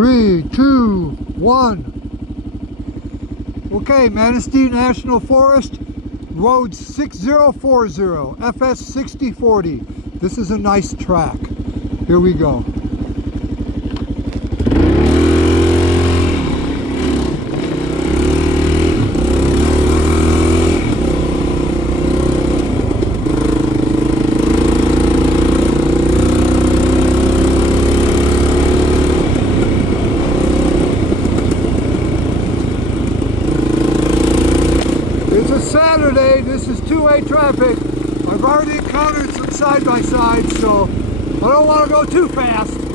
3, 2, 1. Okay, Manistee National Forest, road 6040, FS6040. This is a nice track. Here we go. It's a Saturday, this is two-way traffic. I've already encountered some side-by-sides, so I don't want to go too fast.